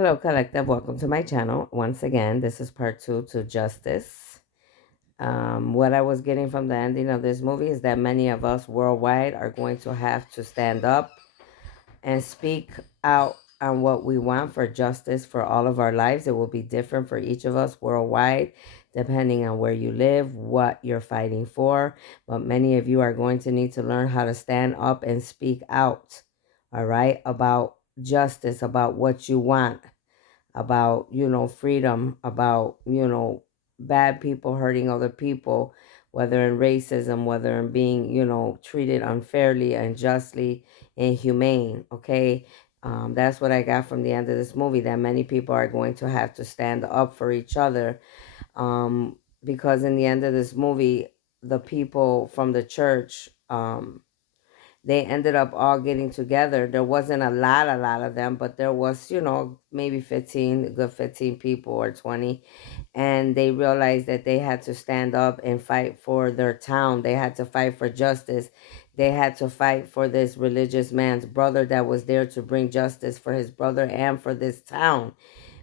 Hello, collective. Welcome to my channel. Once again, this is part two to justice. What I was getting from the ending of this movie is that many of us worldwide are going to have to stand up and speak out on what we want for justice for all of our lives. It will be different for each of us worldwide, depending on where you live, what you're fighting for. But many of you are going to need to learn how to stand up and speak out, all right, about justice, about what you want, about freedom, about bad people hurting other people, whether in racism, whether in being treated unfairly, unjustly, inhumane. Okay. That's what I got from the end of this movie, that many people are going to have to stand up for each other, because in the end of this movie, the people from the church, they ended up all getting together. There wasn't a lot of them, but there was, maybe 15, a good 15 people or 20. And they realized that they had to stand up and fight for their town. They had to fight for justice. They had to fight for this religious man's brother that was there to bring justice for his brother and for this town.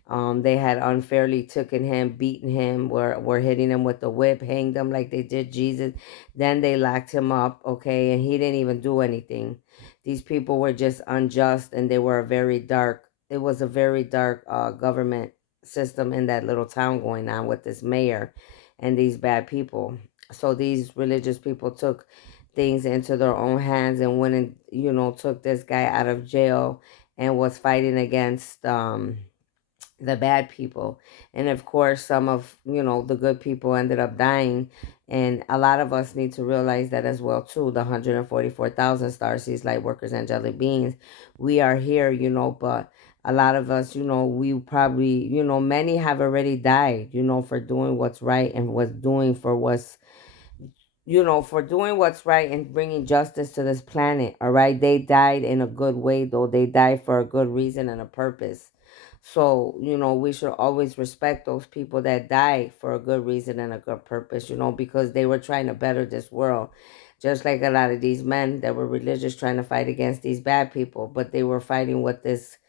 They had unfairly taken him, beaten him, were hitting him with the whip, hanged him like they did Jesus. Then they locked him up, okay, and he didn't even do anything. These people were just unjust, and they were it was a very dark government system in that little town going on with this mayor and these bad people. So these religious people took things into their own hands and went and, took this guy out of jail and was fighting against the bad people. And of course, some of the good people ended up dying, and a lot of us need to realize that as well too. The 144,000 starseeds, light workers, angelic beings, we are here, but a lot of us, we probably, many have already died, for doing what's right and for doing what's right and bringing justice to this planet. All right. They died in a good way, though. They died for a good reason and a purpose. So, we should always respect those people that died for a good reason and a good purpose, because they were trying to better this world. Just like a lot of these men that were religious trying to fight against these bad people, but they were fighting with this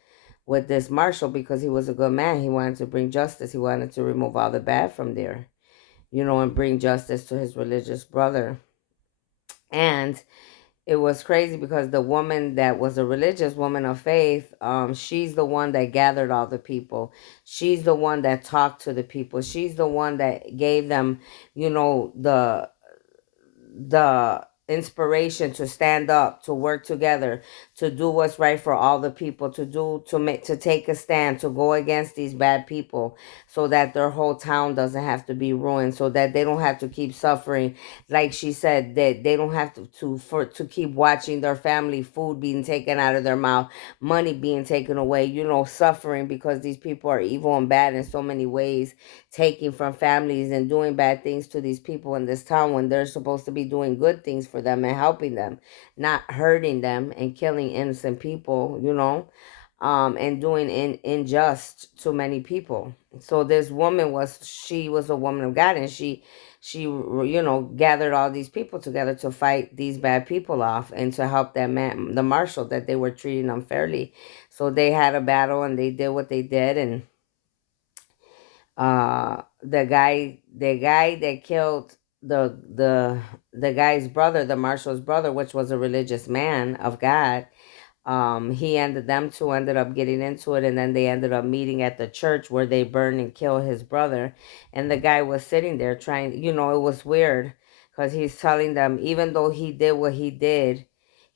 marshal because he was a good man. He wanted to bring justice. He wanted to remove all the bad from there, and bring justice to his religious brother. And it was crazy because the woman that was a religious woman of faith, she's the one that gathered all the people. She's the one that talked to the people. She's the one that gave them, the inspiration to stand up, to work together, to do what's right for all the people, to take a stand, to go against these bad people, so that their whole town doesn't have to be ruined, so that they don't have to keep suffering. Like she said, that they don't have to keep watching their family food being taken out of their mouth, money being taken away, suffering because these people are evil and bad in so many ways, taking from families and doing bad things to these people in this town when they're supposed to be doing good things for them and helping them, not hurting them and killing innocent people, and doing unjust to many people. So this woman she was a woman of God, and she gathered all these people together to fight these bad people off and to help that man, the marshal, that they were treating unfairly. So they had a battle and they did what they did. And the guy that killed the guy's brother, the marshal's brother, which was a religious man of God, them two ended up getting into it, and then they ended up meeting at the church where they burned and killed his brother. And the guy was sitting there trying, it was weird because he's telling them, even though he did what he did,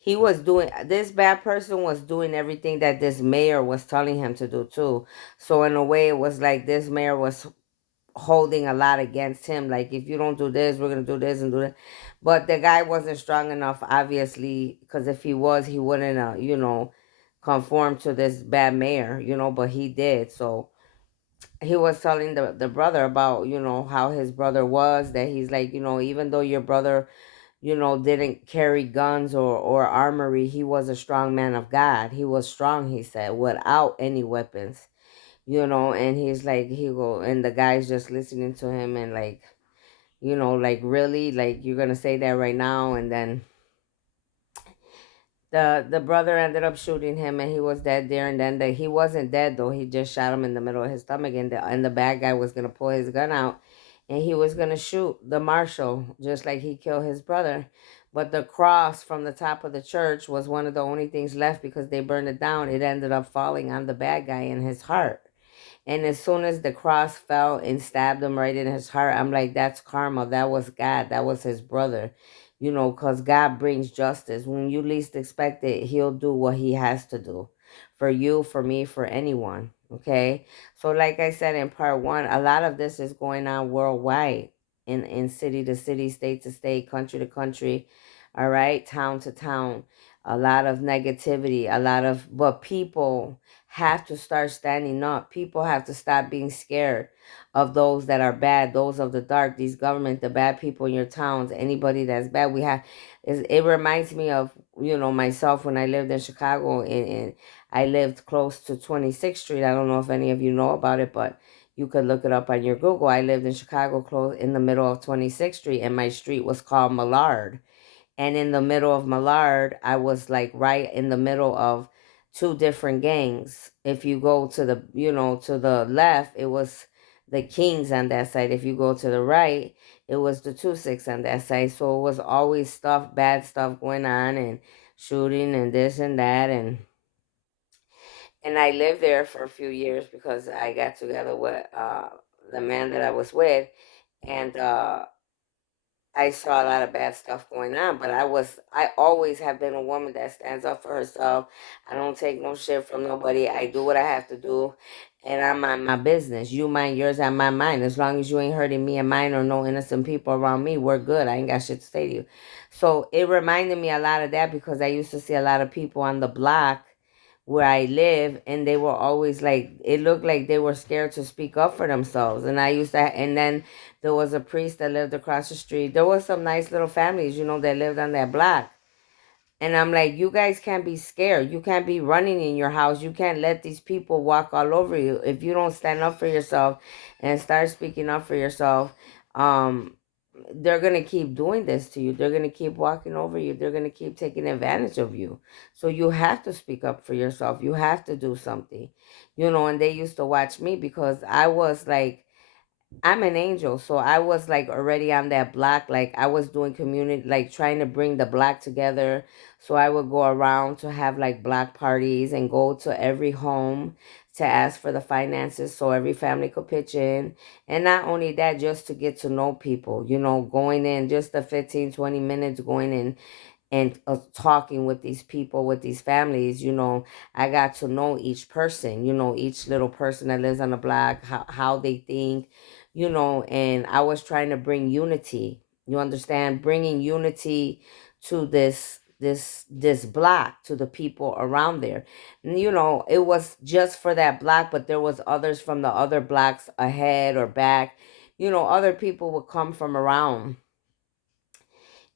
this bad person was doing everything that this mayor was telling him to do too. So in a way, it was like this mayor was holding a lot against him, like, if you don't do this, we're gonna do this and do that. But the guy wasn't strong enough, obviously, because if he was, he wouldn't conform to this bad mayor, but he did. So he was telling the brother about, how his brother was, that he's like, even though your brother, didn't carry guns or armory, he was a strong man of God. He was strong, he said, without any weapons. And he's like, and the guy's just listening to him and like, like, really, like, you're gonna say that right now? And then The brother ended up shooting him, and he was dead there and then. He wasn't dead though. He just shot him in the middle of his stomach, and the bad guy was gonna pull his gun out, and he was gonna shoot the marshal just like he killed his brother. But the cross from the top of the church was one of the only things left because they burned it down. It ended up falling on the bad guy in his heart. And as soon as the cross fell and stabbed him right in his heart, I'm like, that's karma. That was God. That was his brother. Because God brings justice. When you least expect it, he'll do what he has to do for you, for me, for anyone. Okay. So, like I said in part one, a lot of this is going on worldwide, in city to city, state to state, country to country. All right. Town to town. A lot of negativity, but people have to start standing up. People have to stop being scared of those that are bad, those of the dark, these government, the bad people in your towns, anybody that's bad. It reminds me of, myself when I lived in Chicago, and I lived close to 26th Street. I don't know if any of you know about it, but you could look it up on your Google. I lived in Chicago, close in the middle of 26th Street, and my street was called Millard. And in the middle of Millard, I was like right in the middle of two different gangs. If you go to the left, it was the Kings on that side. If you go to the right, it was the 2-6 on that side. So it was always bad stuff going on, and shooting and this and that. And I lived there for a few years because I got together with the man that I was with. And I saw a lot of bad stuff going on, but I always have been a woman that stands up for herself. I don't take no shit from nobody. I do what I have to do, and I mind my business. You mind yours, I mind mine. As long as you ain't hurting me and mine or no innocent people around me, we're good. I ain't got shit to say to you. So it reminded me a lot of that because I used to see a lot of people on the block where I live, and they were always like, it looked like they were scared to speak up for themselves. And then there was a priest that lived across the street. There was some nice little families, that lived on that block. And I'm like, you guys can't be scared. You can't be running in your house. You can't let these people walk all over you. If you don't stand up for yourself and start speaking up for yourself, um, they're going to keep doing this to you. They're going to keep walking over you. They're going to keep taking advantage of you. So you have to speak up for yourself. You have to do something. And they used to watch me because I was like, I'm an angel, so I was like already on that block. Like I was doing community, like trying to bring the block together. So I would go around to have like block parties and go to every home to ask for the finances so every family could pitch in. And not only that, just to get to know people, going in just the 15, 20 minutes going in and talking with these people, with these families. I got to know each person, each little person that lives on the block, how they think, and I was trying to bring unity. You understand? Bringing unity to this block, to the people around there. And, it was just for that block, but there was others from the other blocks ahead or back. Other people would come from around,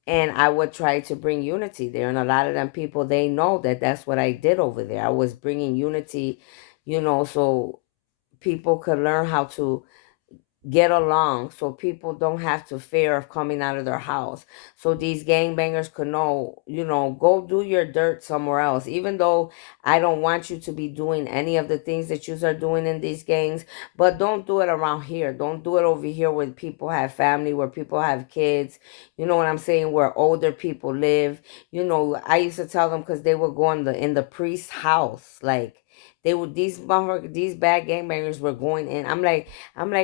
and I would try to bring unity there. And a lot of them people, they know that that's what I did over there. I was bringing unity, so people could learn how to get along, so people don't have to fear of coming out of their house, so these gangbangers could know, go do your dirt somewhere else. Even though I don't want you to be doing any of the things that you are doing in these gangs, but don't do it around here. Don't do it over here where people have family, where people have kids, you know what I'm saying, where older people live. I used to tell them, because they would go in the priest's house, like they would, these bad gangbangers were going in. I'm like,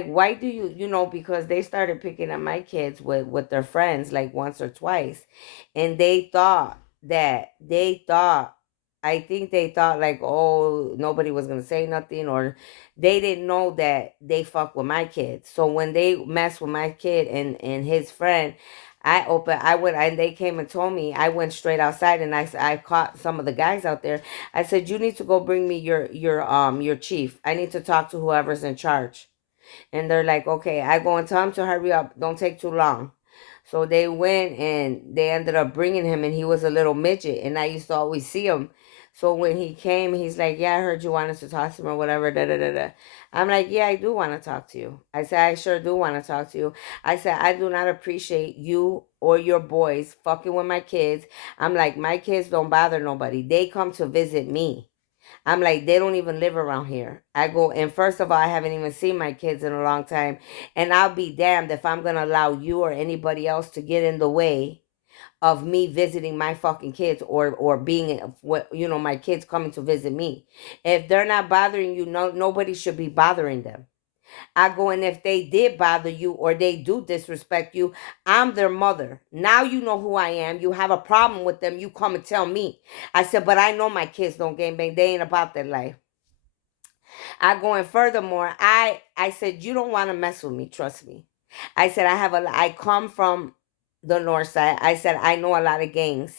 why do you, because they started picking on my kids with their friends like once or twice. And I think they thought like, oh, nobody was going to say nothing, or they didn't know that they fuck with my kids. So when they mess with my kid and his friend, and they came and told me. I went straight outside, and I caught some of the guys out there. I said, you need to go bring me your chief. I need to talk to whoever's in charge. And they're like, okay. I go and tell him to hurry up. Don't take too long. So they went, and they ended up bringing him, and he was a little midget. And I used to always see him. So when he came, he's like, "Yeah, I heard you wanted to talk to him or whatever." Da da da da. I'm like, "Yeah, I do want to talk to you." I said, "I sure do want to talk to you." I said, "I do not appreciate you or your boys fucking with my kids." I'm like, "My kids don't bother nobody. They come to visit me." I'm like, they don't even live around here. I go, and first of all, I haven't even seen my kids in a long time. And I'll be damned if I'm going to allow you or anybody else to get in the way of me visiting my fucking kids, or being what, my kids coming to visit me. If they're not bothering you, no, nobody should be bothering them. I go, and if they did bother you or they do disrespect you, I'm their mother. Now you know who I am. You have a problem with them, you come and tell me. I said, but I know my kids don't game bang. They ain't about that life. I go, and furthermore, I said, you don't want to mess with me, trust me. I said, I come from the north side. I said, I know a lot of gangs.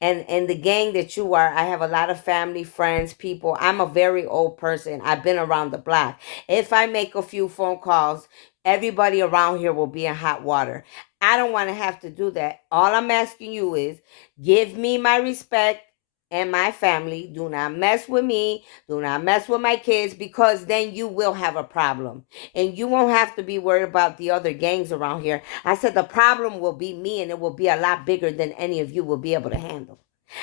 And the gang that you are, I have a lot of family, friends, people. I'm a very old person. I've been around the block. If I make a few phone calls, everybody around here will be in hot water. I don't want to have to do that. All I'm asking you is give me my respect and my family. Do not mess with me. Do not mess with my kids, because then you will have a problem. And you won't have to be worried about the other gangs around here. I said the problem will be me, and it will be a lot bigger than any of you will be able to handle.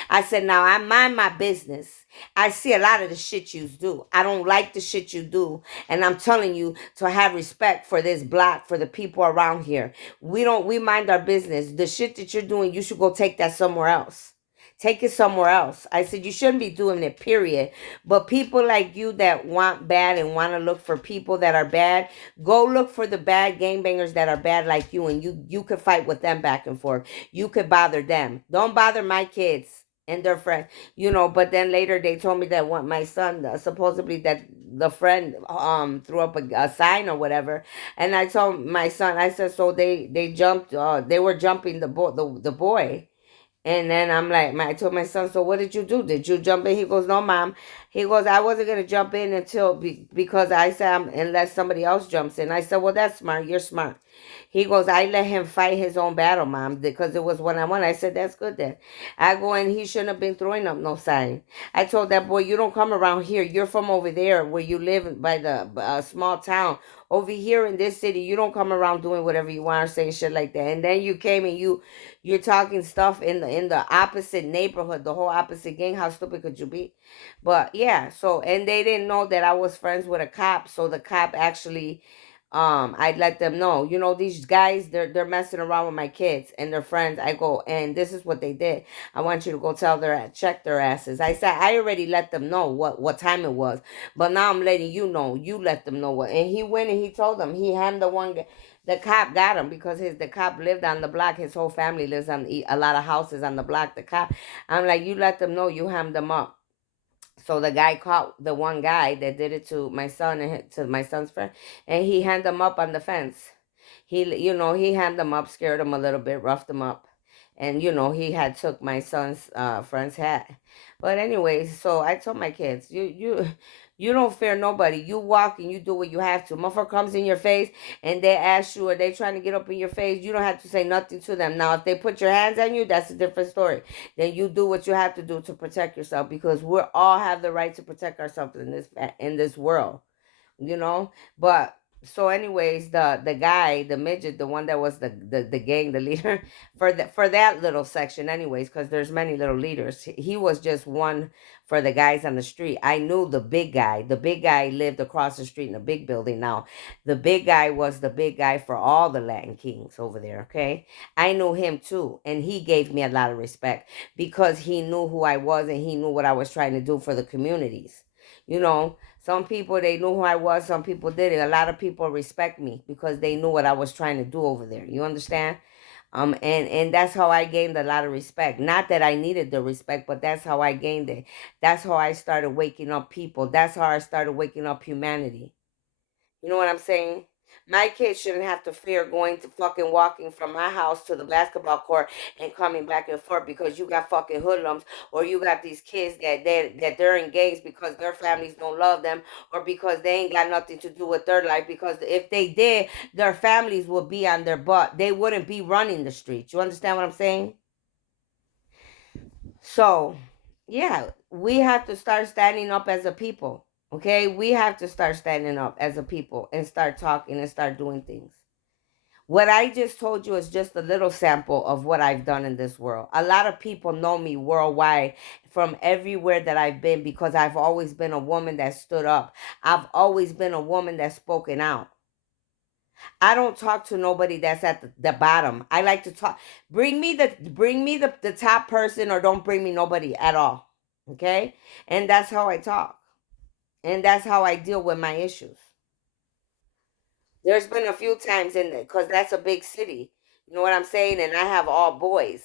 I said, now I mind my business. I see a lot of the shit you do. I don't like the shit you do. And I'm telling you to have respect for this block, for the people around here. We mind our business. The shit that you're doing, you should go take that somewhere else. Take it somewhere else. I said, you shouldn't be doing it, period. But people like you that want bad and want to look for people that are bad, go look for the bad gangbangers that are bad like you, and you could fight with them back and forth. You could bother them. Don't bother my kids and their friends, But then later they told me that what my son, supposedly that the friend threw up a sign or whatever. And I told my son, I said, so they jumped, they were jumping the boy. And then I'm like, I told my son, so what did you do? Did you jump in? He goes, no, mom. He goes, I wasn't going to jump in because I said, unless somebody else jumps in. I said, well, that's smart. You're smart. He goes, I let him fight his own battle, mom, because it was one-on-one. I said, that's good then. I go, and he shouldn't have been throwing up no sign. I told that boy, you don't come around here. You're from over there where you live by the small town. Over here in this city, you don't come around doing whatever you want or saying shit like that. And then you came and you're talking stuff in the opposite neighborhood, the whole opposite gang. How stupid could you be? But yeah, so, and they didn't know that I was friends with a cop, so the cop actually, I'd let them know, these guys, they're messing around with my kids and their friends. I go, and this is what they did. I want you to go check their asses. I said, I already let them know what time it was, but now I'm letting you know. You let them know what. And he went and he told them. He had the cop got him because the cop lived on the block. His whole family lives on a lot of houses on the block. The cop, I'm like, you let them know. You hammed them up. So the guy caught the one guy that did it to my son and to my son's friend, and he hung them up on the fence. He hung them up, scared him a little bit, roughed him up, and he had took my son's friend's hat. But anyways, so I told my kids, you don't fear nobody. You walk and you do what you have to. Motherfucker comes in your face and they ask you, or they trying to get up in your face, you don't have to say nothing to them. Now, if they put your hands on you, that's a different story. Then you do what you have to do to protect yourself, because we all have the right to protect ourselves in this world, you know. But so anyways, the guy, the midget, the one that was the gang, the leader for that little section, anyways, because there's many little leaders. He was just one for the guys on the street. I knew the big guy lived across the street in a big building. Now the big guy was the big guy for all the Latin kings over there. Okay, I knew him too, and he gave me a lot of respect because he knew who I was and he knew what I was trying to do for the communities, you know. Some people, they knew who I was. Some people didn't. A lot of people respect me because they knew what I was trying to do over there. You understand? And that's how I gained a lot of respect. Not that I needed the respect, but that's how I gained it. That's how I started waking up people. That's how I started waking up humanity. You know what I'm saying? My kids shouldn't have to fear going to fucking walking from my house to the basketball court and coming back and forth because you got fucking hoodlums, or you got these kids that they're engaged because their families don't love them, or because they ain't got nothing to do with their life, because if they did, their families would be on their butt. They wouldn't be running the streets. You understand what I'm saying? So, yeah. we have to start standing up as a people. Okay, we have to start standing up as a people and start talking and start doing things. What I just told you is just a little sample of what I've done in this world. A lot of people know me worldwide from everywhere that I've been because I've always been a woman that stood up. I've always been a woman that's spoken out. I don't talk to nobody that's at the bottom. I like to talk. Bring me the top person, or don't bring me nobody at all. Okay? And that's how I talk. And that's how I deal with my issues. There's been a few times in there because that's a big city. You know what I'm saying? And I have all boys.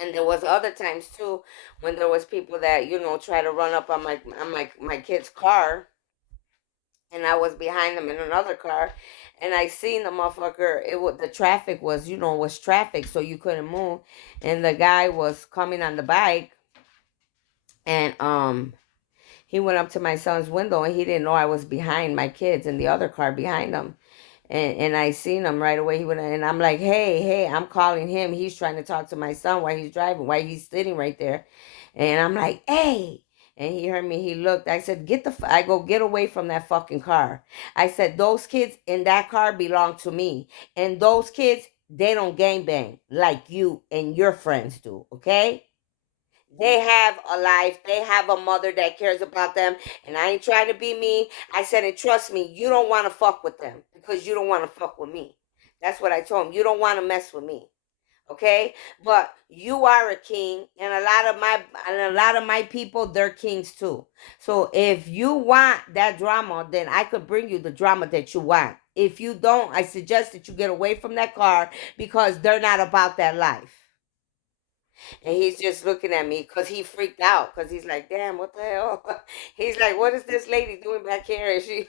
And there was other times too when there was people that, try to run up on my kid's car, and I was behind them in another car, and I seen the motherfucker. The traffic was, was traffic, so you couldn't move, and the guy was coming on the bike, and he went up to my son's window, and he didn't know I was behind my kids in the other car behind him. And I seen him right away. He went, and I'm like, hey, I'm calling him. He's trying to talk to my son while he's driving, while he's sitting right there. And I'm like, hey. And he heard me. He looked. I said, I go, get away from that fucking car. I said, those kids in that car belong to me. And those kids, they don't gangbang like you and your friends do. Okay? They have a life. They have a mother that cares about them. And I ain't trying to be me. I said, and trust me, you don't want to fuck with them because you don't want to fuck with me. That's what I told him. You don't want to mess with me. Okay? But you are a king, and a lot of my people, they're kings too. So if you want that drama, then I could bring you the drama that you want. If you don't, I suggest that you get away from that car because they're not about that life. And he's just looking at me because he freaked out because he's like, damn, what the hell? He's like, what is this lady doing back here? And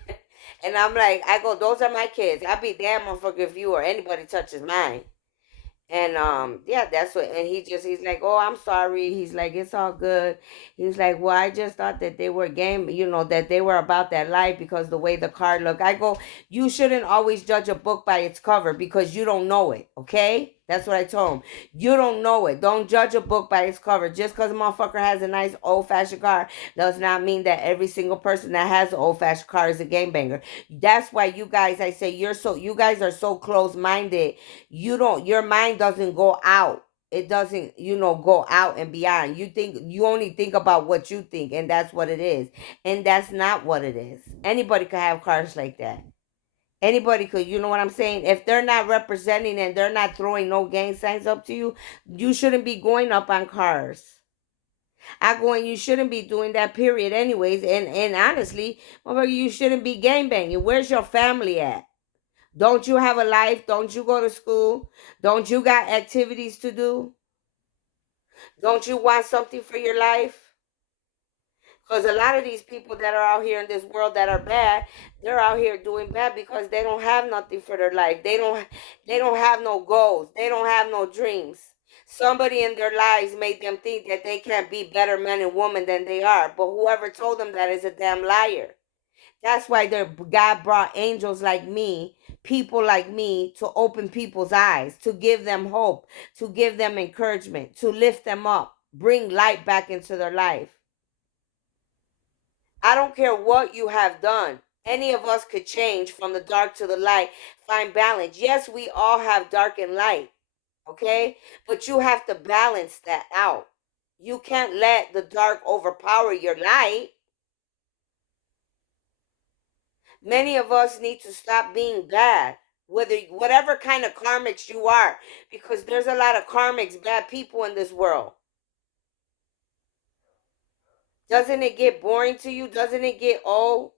and I'm like, I go, those are my kids. I'd be damn motherfucker if you or anybody touches mine. And yeah, that's what. And he's like, oh, I'm sorry. He's like, it's all good. He's like, well, I just thought that they were game, that they were about that life because the way the card looked. I go, you shouldn't always judge a book by its cover because you don't know it. Okay, that's what I told him. You don't know it. Don't judge a book by its cover. Just because a motherfucker has a nice old fashioned car does not mean that every single person that has an old fashioned car is a game banger. That's why you guys, I say, you guys are so close minded. Your mind doesn't go out. It doesn't, go out and beyond. You only think about what you think, and that's what it is. And that's not what it is. Anybody could have cars like that. Anybody could, you know what I'm saying? If they're not representing and they're not throwing no gang signs up to you, you shouldn't be going up on cars. You shouldn't be doing that, period, anyways. And honestly, motherfucker, you shouldn't be gang banging. Where's your family at? Don't you have a life? Don't you go to school? Don't you got activities to do? Don't you want something for your life? Because a lot of these people that are out here in this world that are bad, they're out here doing bad because they don't have nothing for their life. They don't have no goals. They don't have no dreams. Somebody in their lives made them think that they can't be better men and women than they are. But whoever told them that is a damn liar. That's why God brought angels like me, people like me, to open people's eyes, to give them hope, to give them encouragement, to lift them up, bring light back into their life. I don't care what you have done. Any of us could change from the dark to the light, find balance. Yes, we all have dark and light, okay? But you have to balance that out. You can't let the dark overpower your light. Many of us need to stop being bad, whatever kind of karmics you are, because there's a lot of karmics, bad people in this world. Doesn't it get boring to you? Doesn't it get old?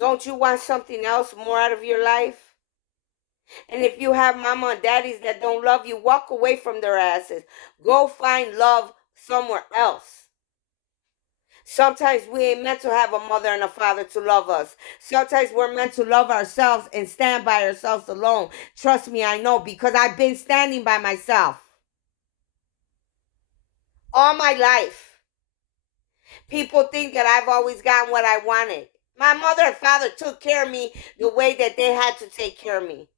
Don't you want something else more out of your life? And if you have mama and daddies that don't love you, walk away from their asses. Go find love somewhere else. Sometimes we ain't meant to have a mother and a father to love us. Sometimes we're meant to love ourselves and stand by ourselves alone. Trust me, I know, because I've been standing by myself all my life. People think that I've always gotten what I wanted. My mother and father took care of me the way that they had to take care of me.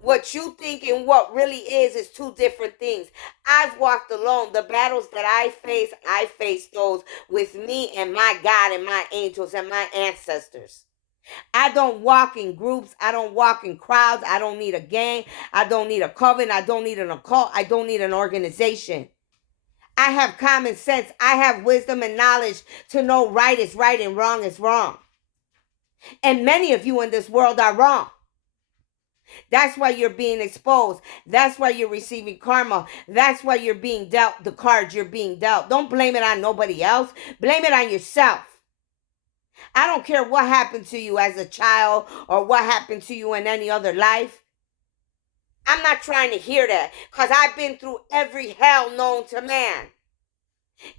What you think and what really is two different things. I've walked alone. The battles that I face those with me and my God and my angels and my ancestors. I don't walk in groups. I don't walk in crowds. I don't need a gang. I don't need a coven. I don't need an occult. I don't need an organization. I have common sense. I have wisdom and knowledge to know right is right and wrong is wrong. And many of you in this world are wrong. That's why you're being exposed. That's why you're receiving karma. That's why you're being dealt the cards you're being dealt. Don't blame it on nobody else. Blame it on yourself. I don't care what happened to you as a child or what happened to you in any other life. I'm not trying to hear that because I've been through every hell known to man.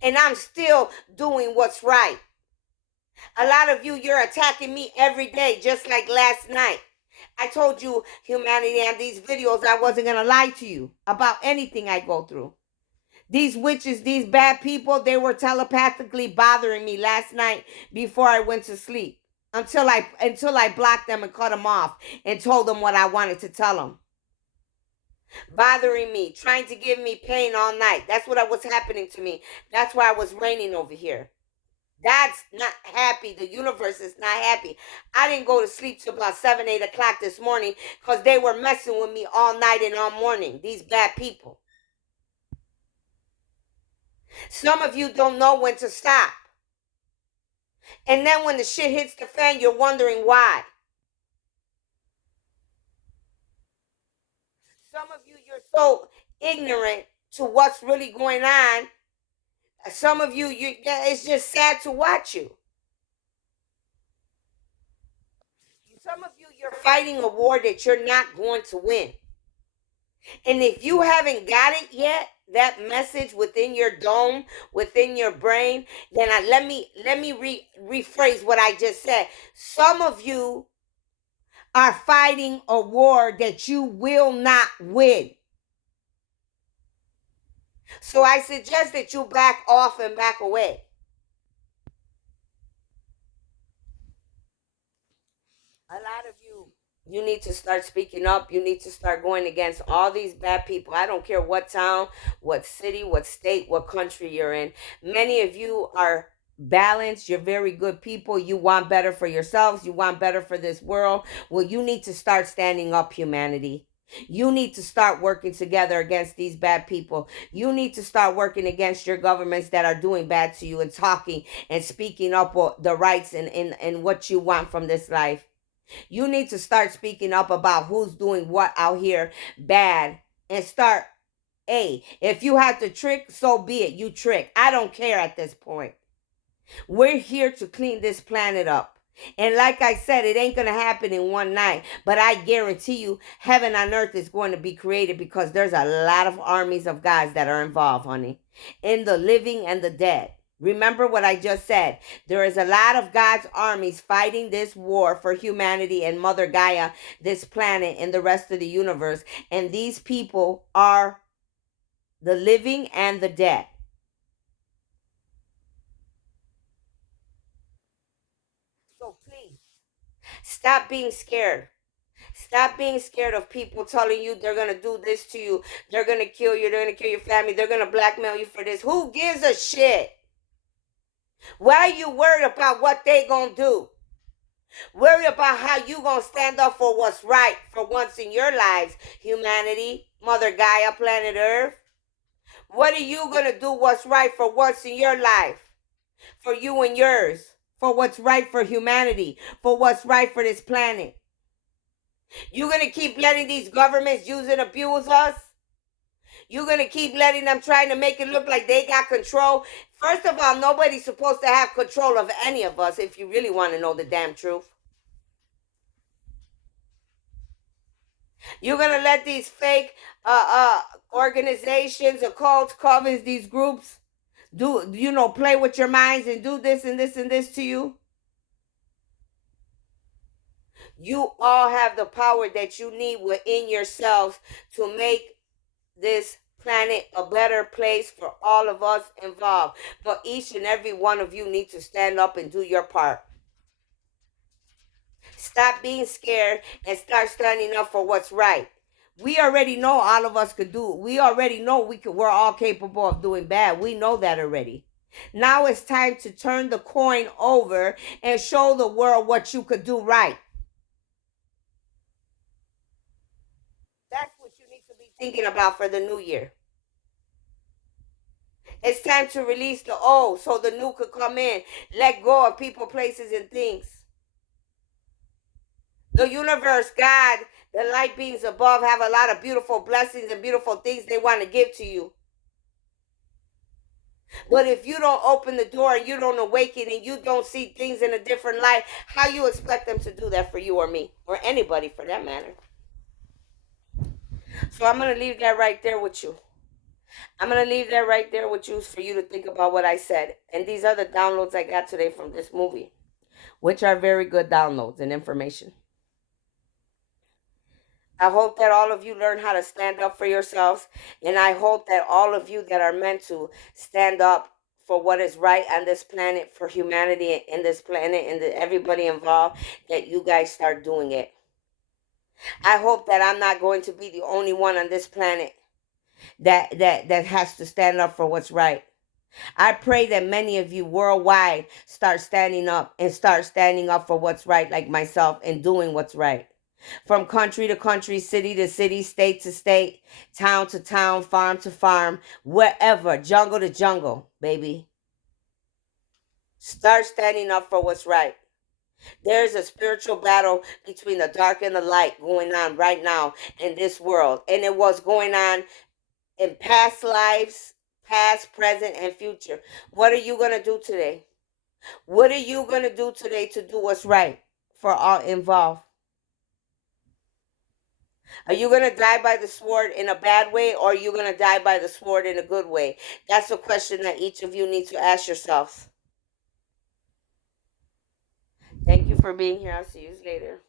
And I'm still doing what's right. A lot of you, you're attacking me every day, just like last night. I told you, humanity, on these videos, I wasn't going to lie to you about anything I go through. These witches, these bad people, they were telepathically bothering me last night before I went to sleep until I blocked them and cut them off and told them what I wanted to tell them. Bothering me, trying to give me pain all night. That's what was happening to me. That's why I was raining over here. God's not happy. The universe is not happy. I didn't go to sleep till about 7, 8 o'clock this morning because they were messing with me all night and all morning. These bad people. Some of you don't know when to stop. And then when the shit hits the fan, you're wondering why. Some of you, you're so ignorant to what's really going on. Some of you, it's just sad to watch you. Some of you, you're fighting a war that you're not going to win. And if you haven't got it yet, that message within your dome, within your brain, then let me rephrase what I just said. Some of you are fighting a war that you will not win. So I suggest that you back off and back away. A lot of you need to start speaking up. You need to start going against all these bad people. I don't care what town, what city, what state, what country you're in. Many of you are balanced. You're very good people. You want better for yourselves. You want better for this world. Well, you need to start standing up, humanity. You need to start working together against these bad people. You need to start working against your governments that are doing bad to you and talking and speaking up for the rights and what you want from this life. You need to start speaking up about who's doing what out here bad and start, hey, if you have to trick, so be it. You trick. I don't care at this point. We're here to clean this planet up. And like I said, it ain't going to happen in one night. But I guarantee you, heaven on earth is going to be created because there's a lot of armies of guys that are involved, honey, in the living and the dead. Remember what I just said. There is a lot of God's armies fighting this war for humanity and Mother Gaia, this planet, and the rest of the universe. And these people are the living and the dead. So please, stop being scared. Stop being scared of people telling you they're going to do this to you. They're going to kill you. They're going to kill your family. They're going to blackmail you for this. Who gives a shit? Why are you worried about what they gonna do? Worry about how you gonna stand up for what's right for once in your lives, humanity, Mother Gaia, planet Earth. What are you gonna do what's right for once in your life? For you and yours. For what's right for humanity. For what's right for this planet. You gonna keep letting these governments use and abuse us? You're going to keep letting them trying to make it look like they got control. First of all, nobody's supposed to have control of any of us if you really want to know the damn truth. You're going to let these fake organizations, occults, covens, these groups play with your minds and do this and this and this to you. You all have the power that you need within yourselves to make this planet a better place for all of us involved. But each and every one of you need to stand up and do your part. Stop being scared and start standing up for what's right. We already know all of us could do. We already know we're all capable of doing bad. We know that already. Now it's time to turn the coin over and show the world what you could do right. That's what you need to be thinking about for the new year. It's time to release the old so the new could come in. Let go of people, places, and things. The universe, God, the light beings above have a lot of beautiful blessings and beautiful things they want to give to you. But if you don't open the door, you don't awaken, and you don't see things in a different light, how you expect them to do that for you or me or anybody for that matter? So I'm gonna leave that right there with you. I'm gonna leave that right there with you for you to think about what I said. And these are the downloads I got today from this movie, which are very good downloads and information. I hope that all of you learn how to stand up for yourselves. And I hope that all of you that are meant to stand up for what is right on this planet, for humanity in this planet, and everybody involved, that you guys start doing it. I hope that I'm not going to be the only one on this planet that has to stand up for what's right. I pray that many of you worldwide start standing up and start standing up for what's right, like myself, and doing what's right. From country to country, city to city, state to state, town to town, farm to farm, wherever, jungle to jungle, baby. Start standing up for what's right. There's a spiritual battle between the dark and the light going on right now in this world. And it was going on in past lives, past, present, and future. What are you going to do today? What are you going to do today to do what's right for all involved? Are you going to die by the sword in a bad way, or are you going to die by the sword in a good way? That's a question that each of you need to ask yourselves. Thank you for being here. I'll see you later.